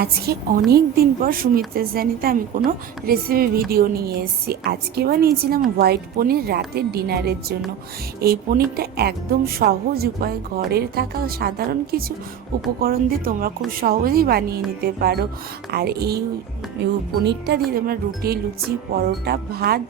আজকে অনেক দিন পর সুমিত্রা জানিতে আমি কোনো রেসিপি ভিডিও নিয়ে এসেছি। আজকে বানিয়েছিলাম হোয়াইট পনির রাতের ডিনারের জন্য। এই পনিরটা একদম সহজ উপায়ে ঘরের থাকা সাধারণ কিছু উপকরণ দিয়ে তোমরা খুব সহজেই বানিয়ে নিতে পারো। আর এই পনিরটা দিয়ে তোমরা রুটি, লুচি, পরোটা, ভাত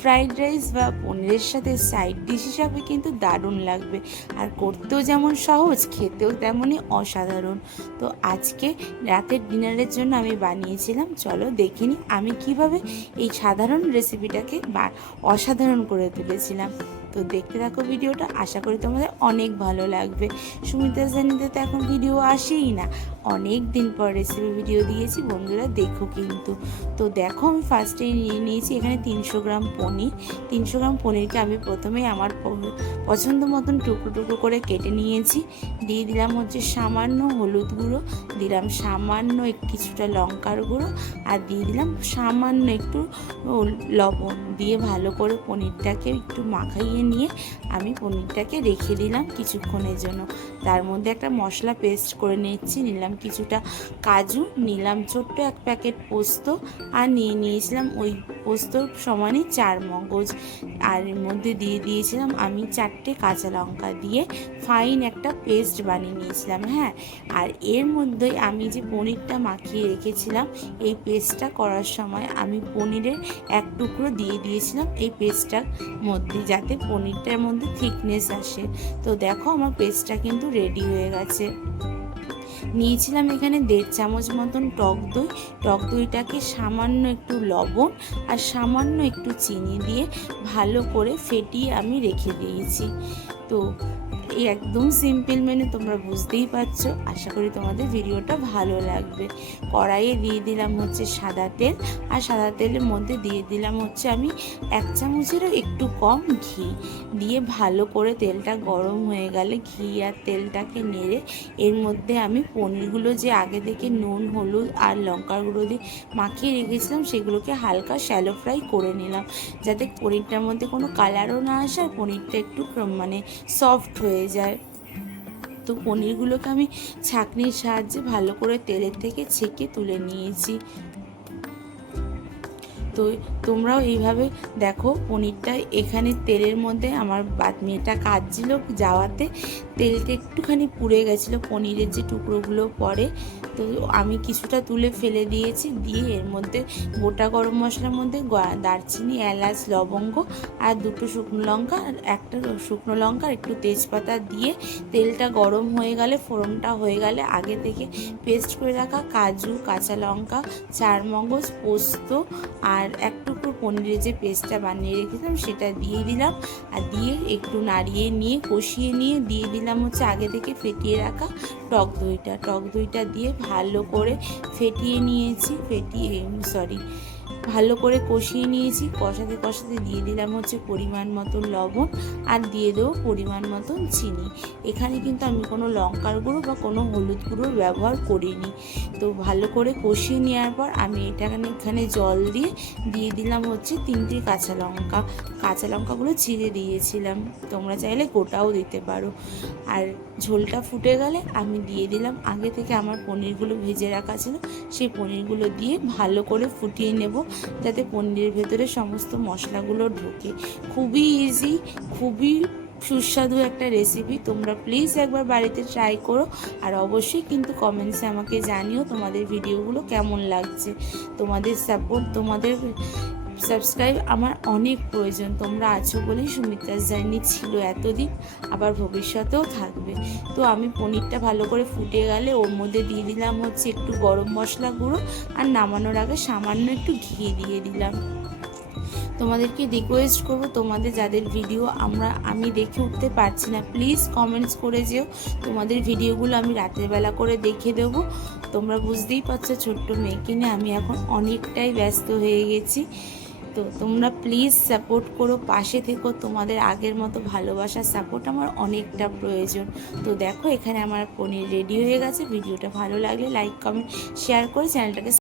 ফ্রাইড রাইস বা পনিরের সাথে সাইড ডিশ হিসাবে কিন্তু দারুণ লাগবে। আর করতেও যেমন সহজ, খেতেও তেমনই অসাধারণ। তো আজকে রাতের ডিনারের জন্য আমি বানিয়েছিলাম। চলো দেখিনি আমি কীভাবে এই সাধারণ রেসিপিটাকে বা অসাধারণ করে তুলেছিলাম। তো দেখতে থাকো ভিডিওটা, আশা করি তোমাদের অনেক ভালো লাগবে। সুমিতা জানিতে তো এখন ভিডিও আসেই না। অনেক দিন পর রেসিপি ভিডিও দিয়েছি, বন্ধুরা দেখো কিন্তু। তো দেখো আমি ফার্স্টেই নিয়ে নিয়েছি এখানে তিনশো গ্রাম পনির। তিনশো গ্রাম পনিরকে আমি প্রথমেই আমার পছন্দ মতন টুকরো টুকরো করে কেটে নিয়েছি। দিয়ে দিলাম হচ্ছে সামান্য হলুদ গুঁড়ো, দিলাম সামান্য কিছুটা লঙ্কার গুঁড়ো, আর দিয়ে দিলাম সামান্য একটু লবণ। দিয়ে ভালো করে পনিরটাকে একটু মাখাইয়ে নিয়ে আমি পনিরটাকে রেখে দিলাম কিছুক্ষণের জন্য। তার মধ্যে একটা মশলা পেস্ট করে নিচ্ছি। নিলাম কিছুটা কাজু, নিলাম ছোট্ট এক প্যাকেট পোস্ত আর নিয়ে নিয়েছিলাম ওই পোস্তর সমানই চার মগজ। আর এর মধ্যে দিয়ে দিয়েছিলাম আমি চারটে কাঁচা লঙ্কা দিয়ে ফাইন একটা পেস্ট বানিয়ে নিয়েছিলাম হ্যাঁ। আর এর মধ্যে আমি যে পনিরটা মাখিয়ে রেখেছিলাম, এই পেস্টটা করার সময় আমি পনিরের এক টুকরো দিয়ে দিয়েছিলাম এই পেস্টটার মধ্যে যাতে পনিরটার মধ্যে থিকনেস আসে। তো দেখো আমার পেস্টটা কিন্তু রেডি হয়ে গেছে। নিয়েছিলাম এখানে দেড় চামচ মতন টক দই। টক দইটাকে সামান্য একটু লবণ আর সামান্য একটু চিনি দিয়ে ভালো করে ফেটিয়ে আমি রেখে দিয়েছি। তো এই একদম সিম্পল মেনু তোমরা বুঝতেই পারছ। আশা করি তোমাদের ভিডিওটা ভালো লাগবে। কড়াইয়ে দিয়ে দিলাম হচ্ছে সাদা তেল। আর সাদা তেলের মধ্যে দিয়ে দিলাম হচ্ছে আমি এক চামচেরও একটু কম ঘি। দিয়ে ভালো করে তেলটা গরম হয়ে গেলে ঘি আর তেলটাকে নেড়ে এর মধ্যে আমি পনিরগুলো যে আগে থেকে নুন, হলুদ আর লঙ্কার গুঁড়ো দিয়ে মাখিয়ে রেখেছিলাম, সেগুলোকে হালকা শ্যালো ফ্রাই করে নিলাম। যাতে পনিরটার মধ্যে কোনো কালারও না আসে আর পনিরটা একটু মানে সফট হয়ে যায়। তো পনিরগুলোকে আমি ছাঁকনির সাহায্যে ভালো করে তেলের থেকে ছেঁকে তুলে নিয়েছি। তো তোমরাও এইভাবে দেখো, পনিরটা এখানে তেলের মধ্যে আমার বাদ মেয়েটা কাটছিল যাওয়াতে। তেলটা একটুখানি পুড়ে গেছিল, পনিরের যে টুকরোগুলো পড়ে, তো আমি কিছুটা তুলে ফেলে দিয়েছি, দিয়ে এর মধ্যে গোটা গরম মশলার মধ্যে দারচিনি, এলাচ, লবঙ্গ আর দুটো শুকনো লঙ্কা আর একটা শুকনো লঙ্কা একটু তেজপাতা দিয়ে তেলটা গরম হয়ে গেলে, ফোড়নটা হয়ে গেলে আগে থেকে পেস্ট করে রাখা কাজু, কাঁচা লঙ্কা চার মগজ পোস্ত আর এক টুকরো পনিরের যে পেস্টটা বানিয়ে রেখেছিলাম সেটা দিয়ে দিলাম। আর দিয়ে একটু নাড়িয়ে নিয়ে, কষিয়ে নিয়ে দিয়ে দিলাম। হচ্ছে আগে থেকে ফেটিয়ে রাখা টক দইটা। টক দইটা দিয়ে ভালো করে ফেটিয়ে নিয়েছি, ফেটিয়ে সরি ভালো করে কষিয়ে নিয়েছি। কষাতে কষাতে দিয়ে দিলাম হচ্ছে পরিমাণ মতো লবণ আর দিয়ে দেবো পরিমাণ মতন চিনি। এখানে কিন্তু আমি কোনো লঙ্কার গুঁড়ো বা কোনো হলুদ গুঁড়োর ব্যবহার করিনি। তো ভালো করে কষিয়ে নেওয়ার পর আমি এটাখানে এখানে জল দিয়ে দিয়ে দিলাম হচ্ছে তিনটে কাঁচা লঙ্কা। কাঁচা লঙ্কাগুলো ছিঁড়ে দিয়েছিলাম। তোমরা চাইলে গোটাও দিতে পারো। আর ঝোলটা ফুটে গেলে আমি দিয়ে দিলাম। আগে থেকে আমার পনিরগুলো ভেজে রাখা ছিল। সেই পনিরগুলো দিয়ে ভালো করে ফুটিয়ে নেব। যাতে পনিরের ভেতরে সমস্ত মশলাগুলো ঢোকে। খুবই ইজি খুবই সুস্বাদু একটা রেসিপি তোমরা প্লিজ একবার বাড়িতে ট্রাই করো আর অবশ্যই কিন্তু কমেন্টসে আমাকে জানিও তোমাদের ভিডিওগুলো কেমন লাগছে। তোমাদের সাপোর্ট তোমাদের সাবস্ক্রাইব আমার অনেক প্রয়োজন। তোমরা আছো বলেই সুমিত্রা জার্নি ছিল এতদিন, আবার ভবিষ্যতেও থাকবে। তো আমি পনিরটা ভালো করে ফুটে গেলে ওর মধ্যে দিয়ে দিলাম হচ্ছে একটু গরম মশলা গুঁড়ো আর নামানোর আগে সামান্য একটু ঘি দিয়ে দিলাম। তোমাদেরকে রিকোয়েস্ট করব, তোমাদের যাদের ভিডিও আমরা, আমি দেখে উঠতে পারছি না প্লিজ কমেন্টস করে যেও। তোমাদের ভিডিওগুলো আমি রাতের বেলা করে দেখে দেবো। তোমরা বুঝতেই পারছ ছোট্ট মেয়েকে নিয়ে আমি এখন অনেকটাই ব্যস্ত হয়ে গেছি। তো তোমরা প্লিজ সাপোর্ট করো, পাশে থেকো, তোমাদের আগের মতো ভালোবাসার সাপোর্ট আমার অনেকটা প্রয়োজন। তো দেখো, এখানে আমার পনির রেডি হয়ে গেছে। ভিডিওটা ভালো লাগলে লাইক কমেন্ট শেয়ার করে চ্যানেলটাকে